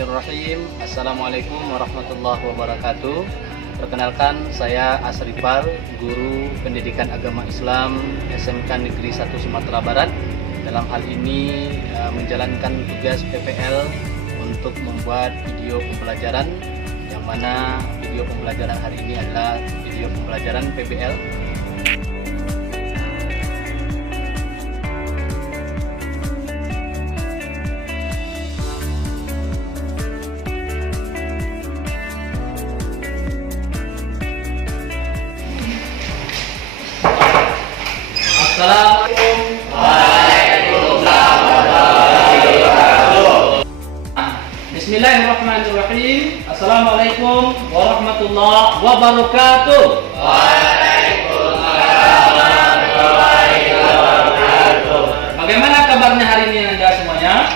Bismillahirrahmanirrahim. Assalamualaikum warahmatullahi wabarakatuh. Perkenalkan, saya Asrifal, guru pendidikan agama Islam SMK Negeri 1 Sumatera Barat. Dalam hal ini menjalankan tugas PPL untuk membuat video pembelajaran, yang mana video pembelajaran hari ini adalah video pembelajaran PBL. Assalamualaikum. Waalaikumsalam warahmatullahi wabarakatuh. Bismillahirrahmanirrahim. Assalamualaikum warahmatullahi wabarakatuh. Waalaikumsalam warahmatullahi wabarakatuh. Bagaimana kabarnya hari ini Anda semuanya?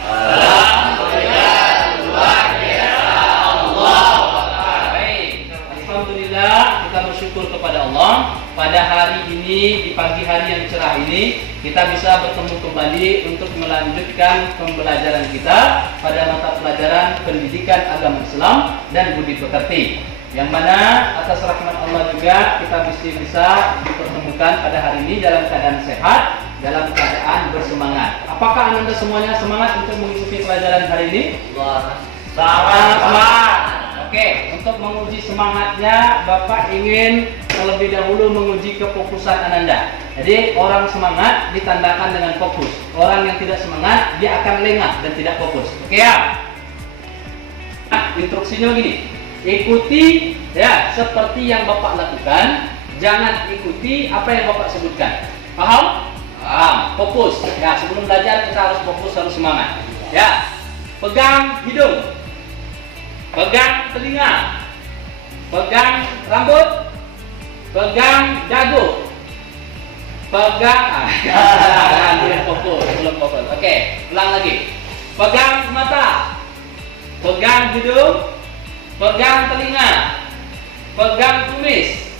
Alhamdulillah, luar biasa. Allahu Akbar. Baik. Alhamdulillah, kita bersyukur kepada Allah. Pada hari ini, di pagi hari yang cerah ini, kita bisa bertemu kembali untuk melanjutkan pembelajaran kita pada mata pelajaran pendidikan agama Islam dan budi pekerti. Yang mana atas rahmat Allah juga kita bisa dipertemukan pada hari ini dalam keadaan sehat, dalam keadaan bersemangat. Apakah Anda semuanya semangat untuk mengikuti pelajaran hari ini? Semangat. Oke, untuk menguji semangatnya, Bapak ingin terlebih dahulu menguji kefokusan Ananda. Jadi orang semangat ditandakan dengan fokus. Orang yang tidak semangat dia akan lengah dan tidak fokus. Oke ya? Nah, instruksinya begini. Ikuti ya seperti yang Bapak lakukan. Jangan ikuti apa yang Bapak sebutkan. Paham? Paham. Fokus. Ya, sebelum belajar kita harus fokus, harus semangat. Ya. Pegang hidung. Pegang telinga, pegang rambut, pegang dagu, pegang belum fokus. Oke, ulang lagi. Pegang mata, pegang hidung, pegang telinga, pegang kumis,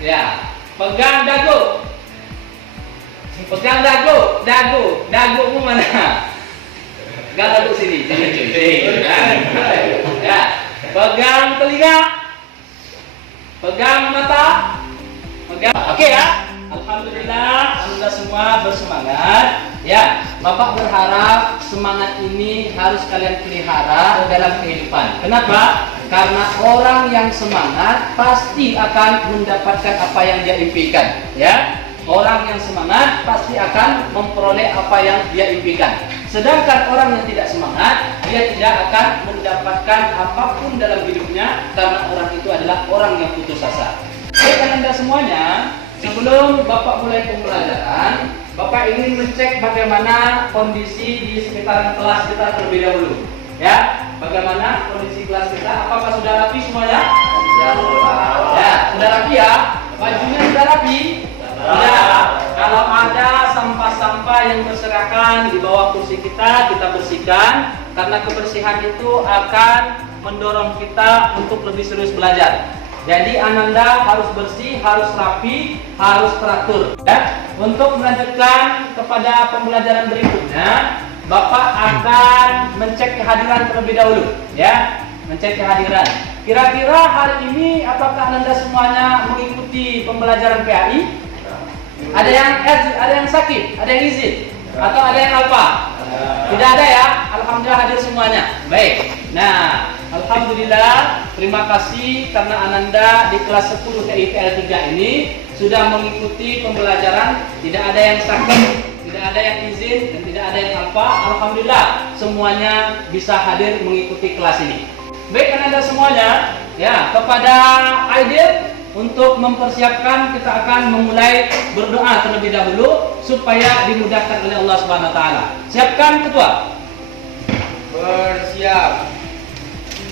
ya, pegang dagu, dagumu mana? Gak duduk sini. Ya, pegang telinga, pegang mata, pegang. Oke ya. Alhamdulillah, Anda semua bersemangat. Ya, Bapak berharap semangat ini harus kalian pelihara dalam kehidupan. Kenapa? Karena orang yang semangat pasti akan mendapatkan apa yang dia impikan. Ya. Orang yang semangat pasti akan memperoleh apa yang dia impikan. Sedangkan orang yang tidak semangat, dia tidak akan mendapatkan apapun dalam hidupnya, karena orang itu adalah orang yang putus asa. Baik Anda semuanya, sebelum Bapak mulai pembelajaran, Bapak ingin mengecek bagaimana kondisi di sekitaran kelas kita terlebih dahulu. Ya, bagaimana kondisi kelas kita? Apakah sudah rapi semuanya? Ya, sudah rapi ya. Bajunya sudah rapi. Ya, kalau ada sampah-sampah yang berserakan di bawah kursi kita bersihkan, karena kebersihan itu akan mendorong kita untuk lebih serius belajar. Jadi Ananda harus bersih, harus rapi, harus teratur. Ya. Untuk melanjutkan kepada pembelajaran berikutnya, Bapak akan mencek kehadiran terlebih dahulu. Ya, mencek kehadiran. Kira-kira hari ini apakah Ananda semuanya mengikuti pembelajaran PAI? Ada yang sakit, ada yang izin, atau ada yang apa? Tidak ada ya. Alhamdulillah hadir semuanya. Baik. Nah, alhamdulillah, terima kasih karena Ananda di kelas 10 TIPL 3 ini sudah mengikuti pembelajaran. Tidak ada yang sakit, tidak ada yang izin, dan tidak ada yang apa. Alhamdulillah, semuanya bisa hadir mengikuti kelas ini. Baik Ananda semuanya, ya, kepada Aidil, untuk mempersiapkan kita akan memulai berdoa terlebih dahulu supaya dimudahkan oleh Allah Subhanahu wa taala. Siapkan ketua. Bersiap.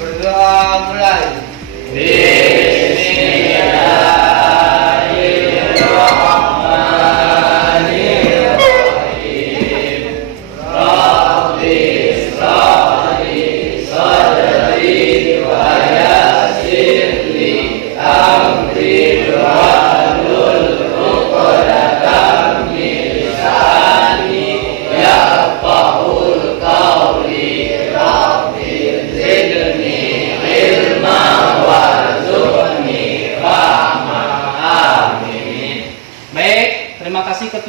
Berdoa mulai. Bismillahirrahmanirrahim. Rabbi isra'li sadri wa yassirli amri wahlul 'uqdatam min lisani yafqahul qawli.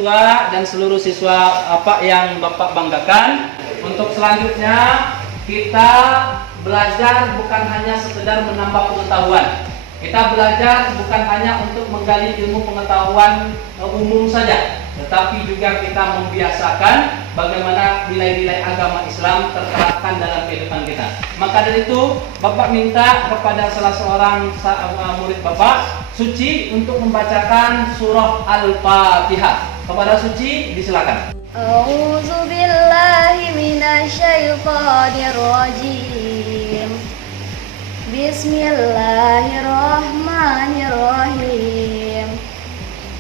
siswa dan seluruh siswa apa yang Bapak banggakan. Untuk selanjutnya kita belajar bukan hanya sekedar menambah pengetahuan. Kita belajar bukan hanya untuk menggali ilmu pengetahuan umum saja, tetapi juga kita membiasakan bagaimana nilai-nilai agama Islam terterapkan dalam kehidupan kita. Maka dari itu, Bapak minta kepada salah seorang murid Bapak, Suci, untuk membacakan surah Al-Fatihah. Kepada Suci, disilakan. A'udzu billahi minasyaitonir rajim. Bismillahirrahmanirrahim.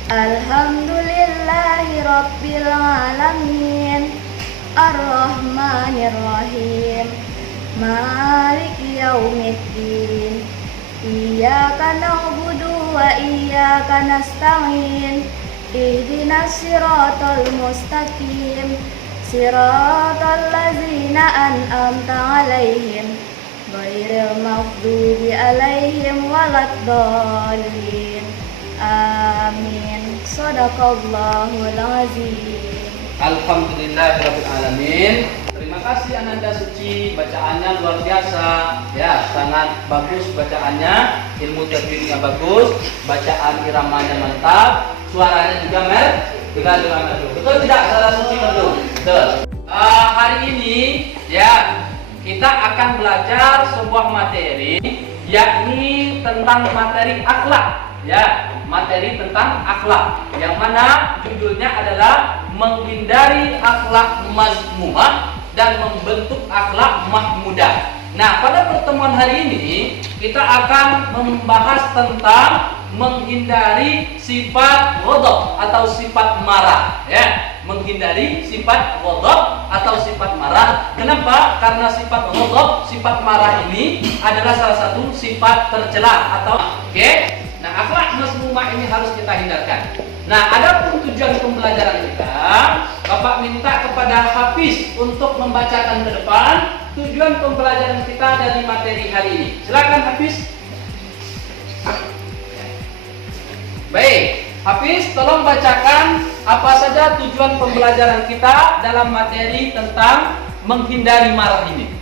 Alhamdulillahi rabbil alamin. Ar-Rahmanir-Rahim. Maliki yaumiddin. Iyyaka na'budu wa iyyaka nasta'in. Ihdinas siratal mustaqim. Siratal ladzina an'amta 'alaihim ghairil maghdubi 'alaihim waladdallin. Amin. Shadaqallahul azim. Alhamdulillahirabbil alamin. Terima kasih Ananda Suci, bacaannya luar biasa. Ya, sangat bagus bacaannya, ilmu tajwidnya bagus, bacaan iramanya mantap, suaranya juga merdu. Betul tidak Saudara Suci merdu? Betul. Hari ini ya kita akan belajar sebuah materi, yakni tentang materi akhlak. Ya, materi tentang akhlak, yang mana judulnya adalah menghindari akhlak mazmumah dan membentuk akhlak mahmudah. Nah, pada pertemuan hari ini kita akan membahas tentang menghindari sifat ghadab atau sifat marah, ya. Menghindari sifat ghadab atau sifat marah. Kenapa? Karena sifat ghadab, sifat marah ini adalah salah satu sifat tercela atau Nah, akhlak mazmumah ini harus kita hindarkan. Nah, adapun tujuan pembelajaran kita, Bapak minta kepada Hafiz untuk membacakan ke depan tujuan pembelajaran kita dari materi hari ini. Silakan Hafiz. Baik, Hafiz, tolong bacakan apa saja tujuan pembelajaran kita dalam materi tentang menghindari marah ini.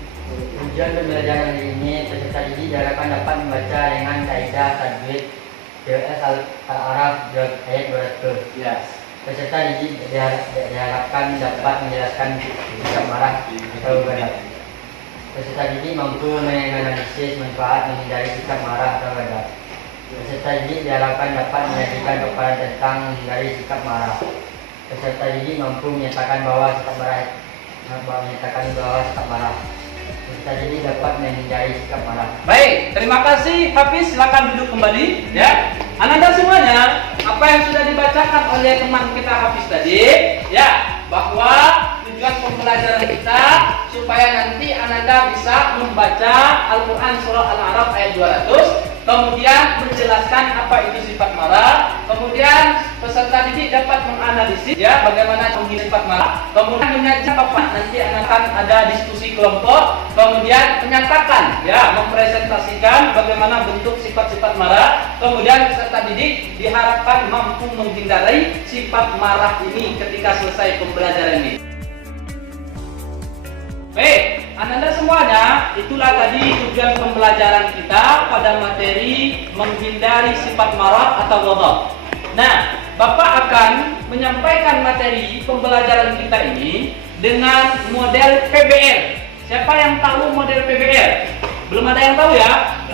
Tujuan pembelajaran ini peserta didik diharapkan dapat membaca dengan kaidah tajwid JWS Al-Araf ayat 200. Yes. Peserta didik diharapkan dapat menjelaskan sikap marah atau ghadab. Peserta didik mampu menganalisis manfaat menghindari sikap marah atau ghadab. Peserta didik diharapkan dapat menyajikan paparan tentang menghindari sikap marah. Peserta didik mampu menyatakan bahwa sikap marah Peserta didik dapat menghindari sikap marah. Baik, terima kasih Hafiz, silakan duduk kembali ya. Ananda semuanya, apa yang sudah dibacakan oleh teman kita Hafiz tadi, ya, bahwa tujuan pembelajaran kita supaya nanti Ananda bisa membaca Al-Qur'an surah Al-A'raf ayat 200, kemudian menjelaskan apa itu sifat marah, kemudian peserta didik dapat menganalisis ya bagaimana menghindari sifat marah, kemudian menyajikan apa nanti akan ada diskusi kelompok, kemudian menyatakan ya mempresentasikan bagaimana bentuk sifat-sifat marah, kemudian peserta didik diharapkan mampu menghindari sifat marah ini ketika selesai pembelajaran ini. Baik, Ananda semuanya, itulah tadi tujuan pembelajaran kita pada materi menghindari sifat marah atau ghadab. Nah, Bapak akan menyampaikan materi pembelajaran kita ini dengan model PBL. Siapa yang tahu model PBL? Belum ada yang tahu ya?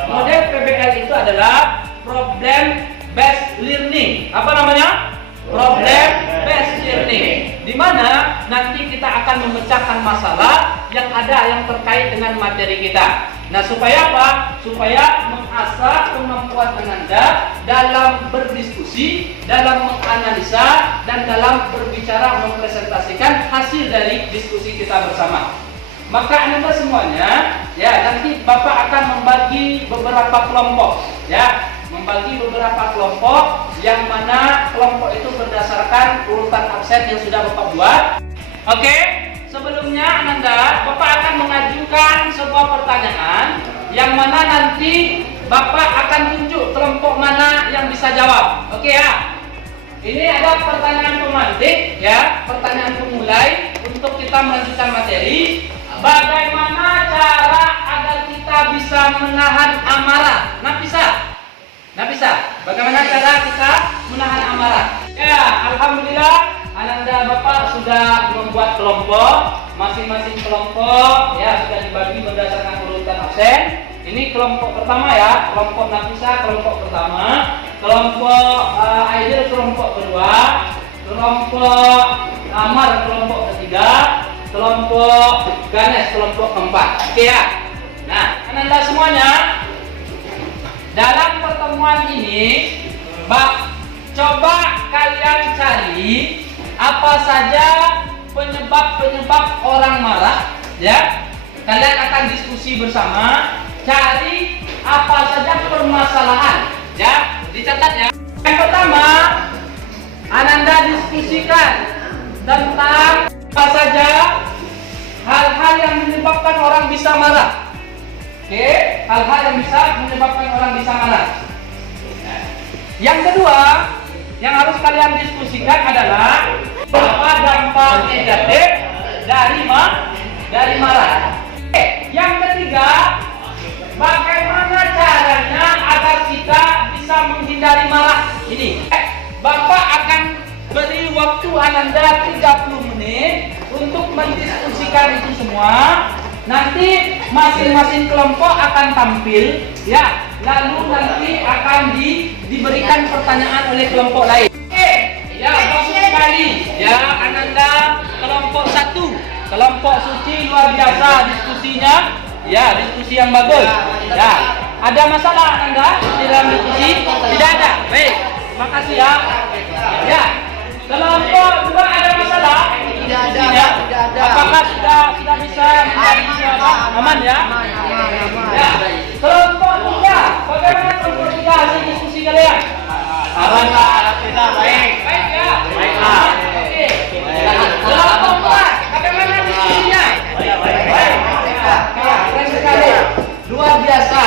Model PBL itu adalah Problem Based Learning. Apa namanya? Problem Based Learning, di mana nanti kita akan memecahkan masalah yang ada yang terkait dengan materi kita. Nah, supaya apa? Supaya mengasah kemampuan Ananda dalam berdiskusi, dalam menganalisa, dan dalam berbicara mempresentasikan hasil dari diskusi kita bersama. Maka Ananda semuanya, ya, nanti Bapak akan membagi beberapa kelompok, ya. Membagi beberapa kelompok yang mana kelompok itu berdasarkan urutan absen yang sudah Bapak buat. Oke, sebelumnya Ananda, Bapak akan mengajukan sebuah pertanyaan yang mana nanti Bapak akan tunjuk kelompok mana yang bisa jawab. Oke ya? ini ada pertanyaan pemantik ya, pertanyaan pemulai untuk kita melanjutkan materi. Bagaimana cara agar kita bisa menahan amarah? Nafisa, bagaimana cara kita menahan amarah? Ya, alhamdulillah, Ananda Bapak sudah membuat kelompok. Masing-masing kelompok ya sudah dibagi berdasarkan urutan absen. Ini kelompok pertama ya, kelompok Nafisa kelompok pertama, kelompok Aidil kelompok kedua, kelompok Amar kelompok ketiga, kelompok Ganes kelompok keempat. Oke ya. Nah, Ananda semuanya, dalam pertemuan ini, coba kalian cari apa saja penyebab orang marah, ya. Kalian akan diskusi bersama, cari apa saja permasalahan, ya. Dicatat ya. Yang pertama, Ananda diskusikan tentang apa saja hal-hal yang menyebabkan orang bisa marah. Oke, hal-hal yang bisa menyebabkan orang bisa marah. Yang kedua, yang harus kalian diskusikan adalah apa dampak negatif dari marah. Yang ketiga, bagaimana caranya agar kita bisa menghindari marah. Ini, Bapak akan beri waktu Ananda 30 menit untuk mendiskusikan itu semua. Nanti masing-masing kelompok akan tampil, ya. Lalu nanti akan diberikan pertanyaan oleh kelompok lain. Oke, ya bagus sekali. Ya, Ananda kelompok 1, kelompok Suci luar biasa diskusinya. Ya, diskusi yang bagus. Ya, ada masalah Ananda di dalam diskusi? Tidak ada. Baik, terima kasih ya. Ya, kelompok 2 ada masalah? Tidak ada. Apakah sudah bisa menjadi aman ya? Ya. Kelompok 3, bagaimana kelompok 3 hasil diskusi kalian? Aman Pak, alhamdulillah baik. Baik ya? Baiklah. Oke. Kelompok 4, bagaimana diskusinya? Baik. Keren sekali. Luar biasa.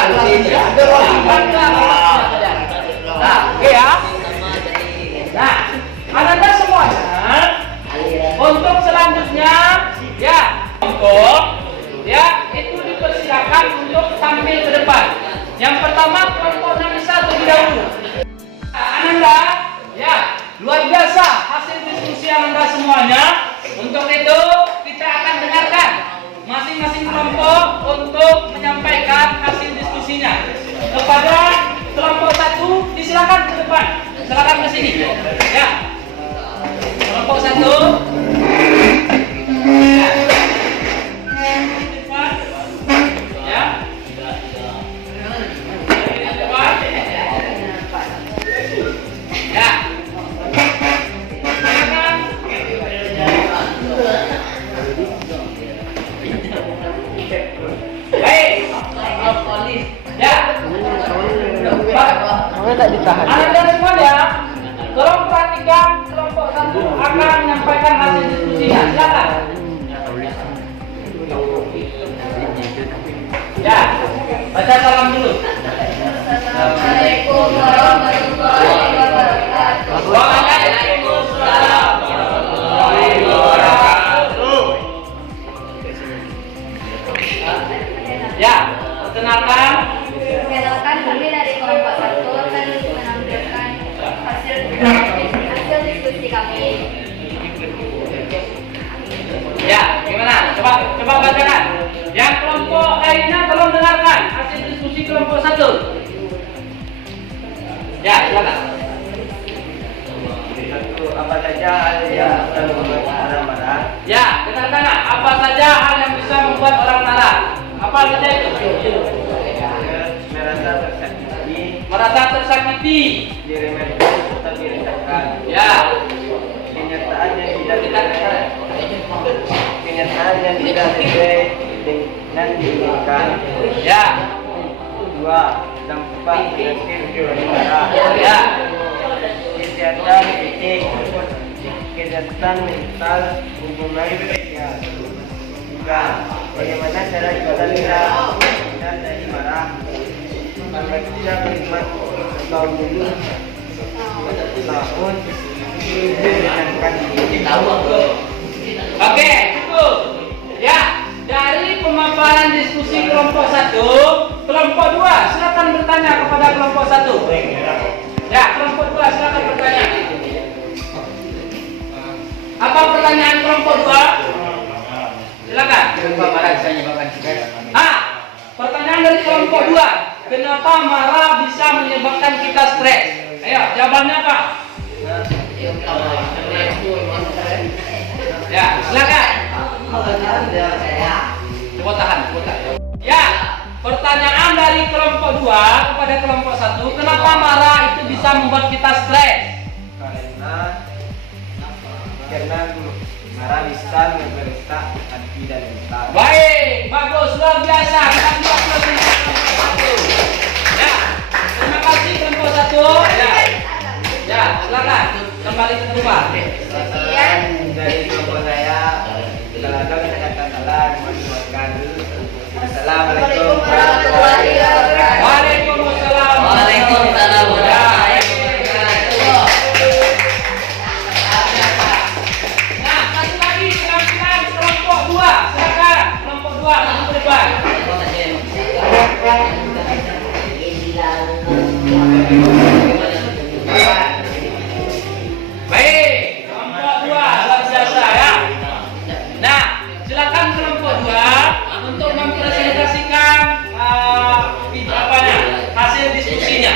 Nah, oke ya. Nah, Ananda semuanya untuk selanjutnya ya itu dipersilakan untuk tampil ke depan. Yang pertama kelompok Nafisa terlebih dahulu. Ananda ya luar biasa hasil diskusi Ananda semuanya. Untuk itu kita akan dengarkan masing-masing kelompok untuk menyampaikan hasil diskusinya. Kepada kelompok 1 disilakan ke depan. Silakan ke sini. Ya. Kelompok 1. Ya. Depan. Ya. Depan. Ya. Silakan. Baik. Ya. Anda semua ya, tolong perhatikan kelompok 1 akan menyampaikan hasil diskusinya. Silakan. Ya, baca salam dulu. Assalamualaikum warahmatullahi wabarakatuh. Waalaikumsalam warahmatullahi wabarakatuh. Ya, perkenalkan. Perkenalkan, kami dari kelompok 1 akan menampilkan hasil diskusi kami. Ya, gimana? Coba bacakan. Yang kelompok lainnya tolong dengarkan hasil diskusi kelompok 1. Ya, silakan. Apa saja hal yang bisa membuat orang marah? Ya, dengarkan apa saja hal yang bisa membuat orang marah. Apa saja itu? Merasa tersakiti, Diremehkan atau direndahkan. ya. Kenyataan yang tidak sesuai dengan diinginkan. Ya, 2. Dampak negatif dari marah. ya, Kesehatan fisik, kesehatan mental, hubungan sosial. 3. Bagaimana cara kita terhindar dari marah agar kita berhikmat atau dulu. 4. tahun menyenangkan Oke, cukup. Ya, dari pemaparan diskusi kelompok 1, kelompok 2 silakan bertanya kepada kelompok 1. Ya, kelompok 2 silakan bertanya. Apa pertanyaan kelompok 2? Silakan. Kenapa marah bisa menyebabkan stres? Pertanyaan dari kelompok 2. Kenapa marah bisa menyebabkan kita stres? Ayo, jawabannya apa? Ya, silakan. Coba tahan. Ya, pertanyaan dari kelompok 2 kepada kelompok 1. Kenapa marah itu bisa membuat kita stres? karena marah bisa merusak hati dan mental. Baik, bagus, luar biasa. Kita buat kelompok 1. Ya, terima kasih kelompok 1. Ya, silakan kembali ke rumah. Sekian dari kelompok saya. Kadang-kadang kita katakan menguatkan. Assalamualaikum warahmatullahi wabarakatuh. Waalaikumsalam. Waalaikumsalam. Nah, satu lagi penampilan kelompok 2. Silakan kelompok 2 maju ke depan. Baik, kelompok 2 luar biasa ya. Nah, silakan kelompok 2 untuk mempresentasikan hasil diskusinya.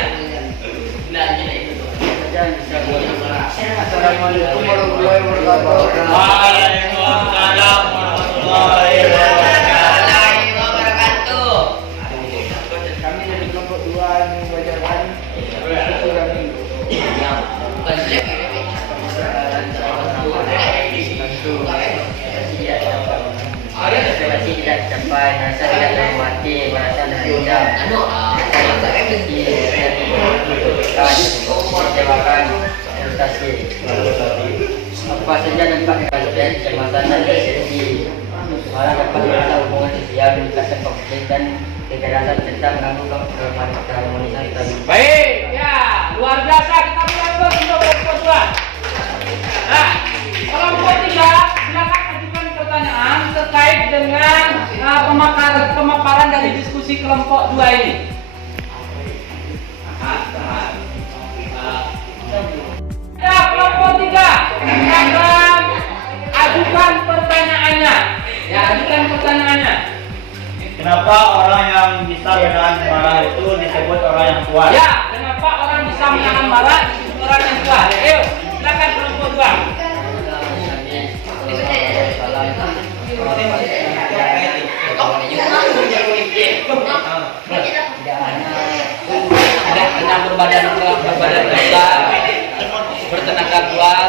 Assalamualaikum warahmatullahi wabarakatuh. Waalaikumsalam warahmatullahi wabarakatuh. Kami dari kelompok 2 membacakan diskusi kami. Aspirasi tidak tercapai, rasa tidak terlewati, merasa terancam. Kecewakan, frustasi. Apa saja dampak negatif kecemasan dan depresi. Malah dapat merusak hubungan sosial, meningkatkan konflik dan kekerasan serta mengganggu keharmonisan stabilitas. Baik, ya, luar biasa. Kita mulai dulu untuk kelompok 2. Nah, kelompok 3 silakan ajukan pertanyaan terkait dengan pemaparan dari diskusi kelompok 2 ini. Ya, kelompok 3 silakan ajukan pertanyaannya. Ya, ajukan pertanyaannya. Kenapa orang yang bisa menahan marah itu disebut orang yang kuat? Ya, kenapa orang bisa menahan marah disebut orang yang kuat? Ayo, silakan kelompok 2. Hanya berbadan besar, bertenaga kuat.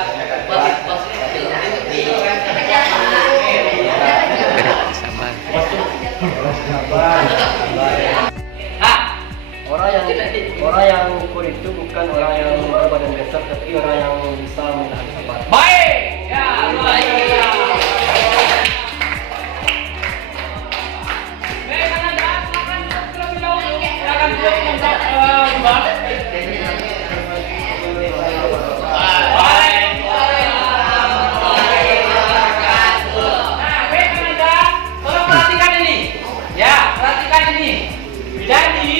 Orang yang ukur itu bukan orang yang berbadan besar, tapi orang yang bisa menahan sabar. Baik, ya, luar biasa. Baik, Anda silakan duduk terlebih dahulu. Silakan duduk untuk Mbak. Nah, baik Anda, tolong perhatikan ini. Ya, perhatikan ini. Jadi,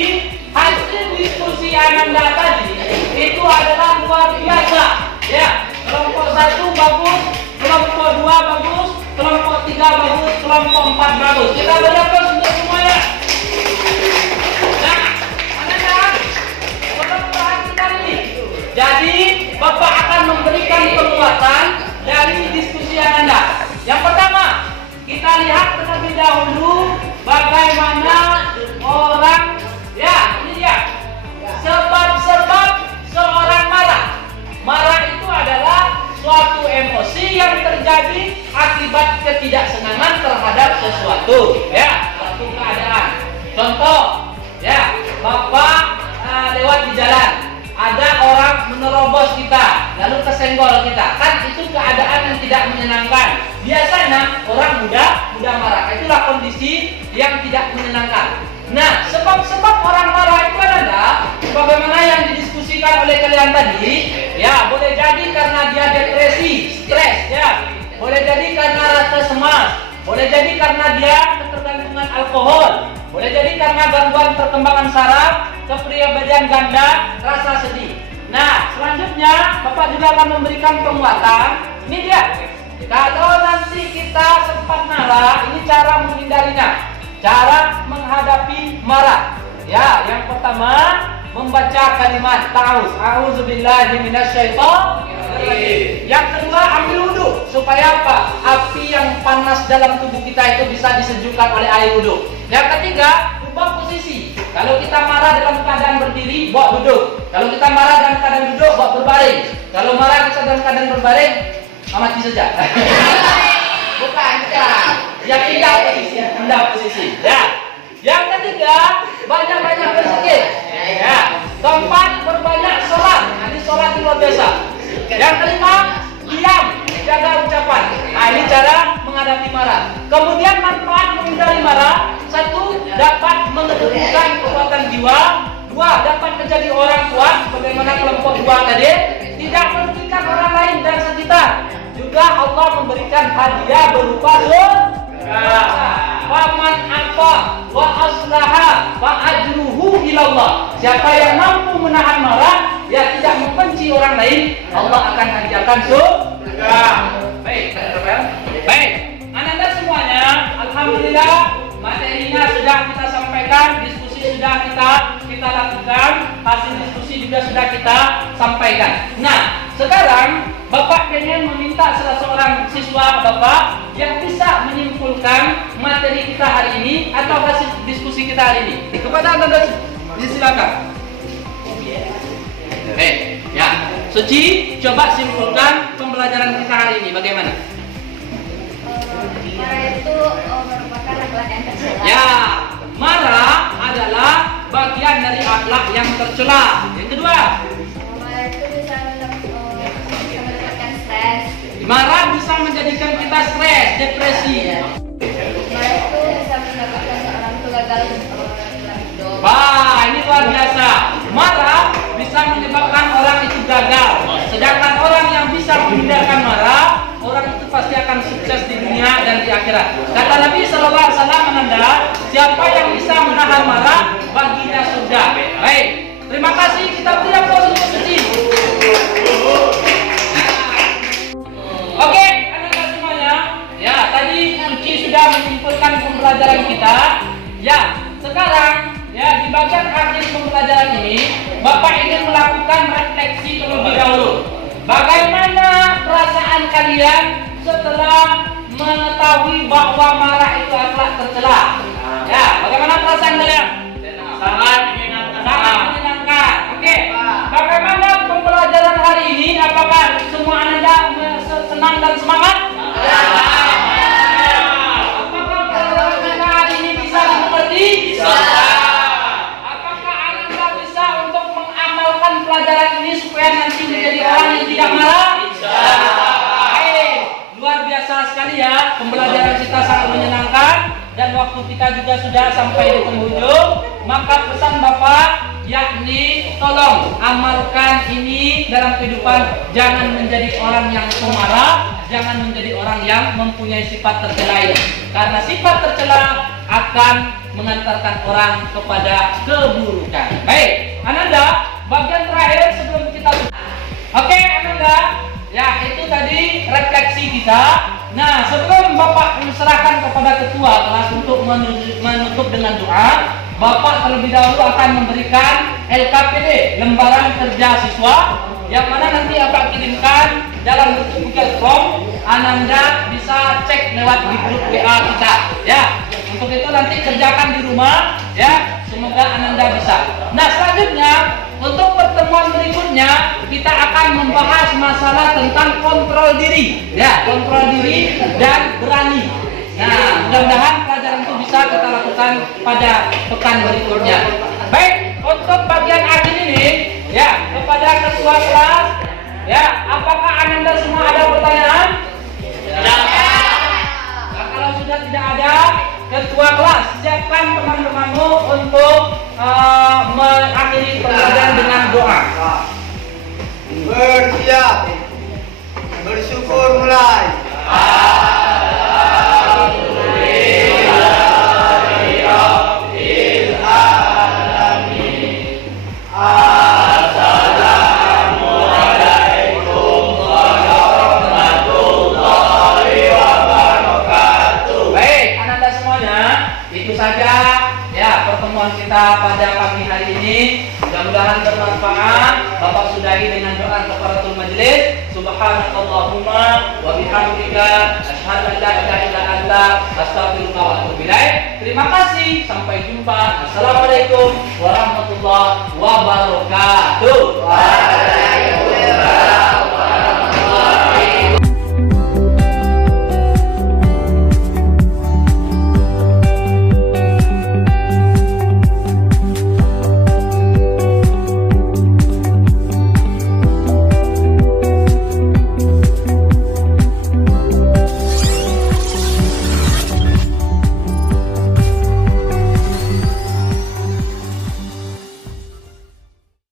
hasil diskusi Ananda tadi itu adalah luar biasa. Ya, kelompok 1 bagus, kelompok 2 bagus, kelompok 3 bagus, kelompok 4 bagus. Kita berikan untuk semuanya. Nah, Ananda, tolong perhatikan ini. Jadi, Bapak akan memberikan penguatan dari diskusi Ananda. Yang pertama, kita lihat terlebih dahulu bagaimana orang, ya, ini dia. Sebab-sebab seorang marah. Marah itu adalah suatu emosi yang terjadi akibat ketidaksenangan terhadap sesuatu, ya, suatu keadaan. Contoh, ya, Bapak lewat di jalan, ada orang menerobos kita, lalu kesenggol kita, kan itu keadaan yang tidak menyenangkan. Biasanya orang mudah marah. Itulah kondisi yang tidak menyenangkan. Nah, sebab-sebab orang marah itu adalah bagaimana yang didiskusikan diskusikan oleh kalian tadi, ya boleh jadi karena dia depresi, stres, ya, boleh jadi karena rasa cemas, boleh jadi karena dia ketergantungan alkohol, boleh jadi karena gangguan perkembangan saraf, kepribadian ganda, rasa sedih. Nah, selanjutnya Bapak juga akan memberikan penguatan. Ini dia. Kalau nanti kita sempat marah, ini cara menghindarinya. Cara menghadapi marah. Ya, yang pertama membaca kalimat ta'awuz. A'udzubillahi minasyaitonir. Yang kedua ambil wudhu. Supaya apa? Api yang panas dalam tubuh kita itu bisa disejukkan oleh air wudhu. Yang ketiga, ubah posisi. Kalau kita marah dalam keadaan berdiri, bawa duduk. Kalau kita marah dalam keadaan duduk, bawa berbaring. Kalau marah kita dalam keadaan berbaring, amati saja. Bukan. Yang tiga posisi, pindah posisi. Ya. Yang ketiga, banyak-banyak berzikir. Ya. Keempat, berbanyak sholat. Nanti sholat luar biasa. Yang kelima, diam, jaga ucapan. Nah, ini cara menghadapi marah. Kemudian manfaat menghindari marah. Satu, dapat menumbuhkan kekuatan jiwa. Dua, dapat menjadi orang kuat. Bagaimana kelompok dua tadi? Tidak merugikan orang lain dan sekitar. Juga Allah memberikan hadiah berupa surga. Faman apa wa aslaha fa ajruhu ilallah. Siapa yang mampu menahan marah, ya tidak membenci orang lain, Allah akan hadiahkan surga. Baik, baik. Ananda semuanya, alhamdulillah materinya sudah kita sampaikan, diskusi sudah kita lakukan, hasil diskusi juga sudah kita sampaikan. Nah, sekarang Bapak ingin meminta salah seorang siswa Bapak yang bisa menyimpulkan materi kita hari ini atau hasil diskusi kita hari ini. Kepada Anda disilakan. Baik, ya. Suci, coba simpulkan pembelajaran kita hari ini bagaimana? Marah itu merupakan akhlak yang tercela. Ya, marah adalah bagian dari akhlak yang tercela. Yang kedua, Marah itu bisa mendapatkan stres. marah bisa menjadikan kita stres, depresi. Marah itu bisa menyebabkan seorang itu gagal dalam hidup. Wah, ini luar biasa. Marah bisa menyebabkan orang itu gagal. Sedangkan orang yang bisa menghindarkan marah, orang itu pasti akan sukses di dunia dan di akhirat. Kata Nabi Sallallahu Alaihi Wasallam, Ananda, siapa yang bisa menahan marah, baginya surga. Baik, terima kasih. Kita beri aplaus untuk Suci. Oke, Ananda semuanya. Ya, tadi Suci sudah menyimpulkan pembelajaran kita. Ya, sekarang ya di bagian akhir pembelajaran ini, Bapak ingin melakukan refleksi terlebih dahulu. Bagaimana perasaan kalian setelah mengetahui bahwa marah itu akhlak tercela? Ya, bagaimana perasaan kalian? Sangat menyenangkan. Sangat menyenangkan. Oke. Bagaimana pembelajaran hari ini? Apakah semua Anda senang dan semangat? Apakah pembelajaran kita hari ini bisa dimengerti? Bisa. Apakah Anda bisa untuk mengamalkan pelajaran ini supaya nanti menjadi orang yang tidak marah? Bisa. Baik, luar biasa sekali ya. Pembelajaran kita sangat menyenangkan dan waktu kita juga sudah sampai di penghujung. Maka pesan Bapak yakni tolong amalkan ini dalam kehidupan. Jangan menjadi orang yang pemarah, jangan menjadi orang yang mempunyai sifat tercela ini. Karena sifat tercela akan mengantarkan orang kepada keburukan. Baik, Ananda, bagian terakhir sebelum kita Oke, Ananda, ya itu tadi refleksi kita. Nah, sebelum Bapak menserahkan kepada ketua kelas untuk menutup dengan doa, Bapak terlebih dahulu akan memberikan LKPD, lembaran kerja siswa, yang mana nanti Bapak kirimkan dalam bentuk Google Form. Ananda bisa cek lewat di grup WA kita, ya. Untuk itu nanti kerjakan di rumah, ya. Semoga Ananda bisa. Nah, selanjutnya untuk pertemuan berikutnya kita akan membahas masalah tentang kontrol diri, ya, kontrol diri dan berani. Nah, mudah-mudahan pelajaran itu bisa kita lakukan pada pekan berikutnya. Baik, untuk bagian akhir ini, ya, kepada ketua kelas, ya, apakah Ananda semua ada pertanyaan? Tidak. Nah, kalau sudah tidak ada, ketua kelas siapkan teman-temanmu untuk mengakhiri pelajaran dengan doa. kafaratul majlis. Subhanakallahumma wa bihamdika asyhadu an la ilaha illa anta astaghfiruka wa atubu ilaik. Terima kasih, sampai jumpa. Assalamualaikum warahmatullahi wabarakatuh.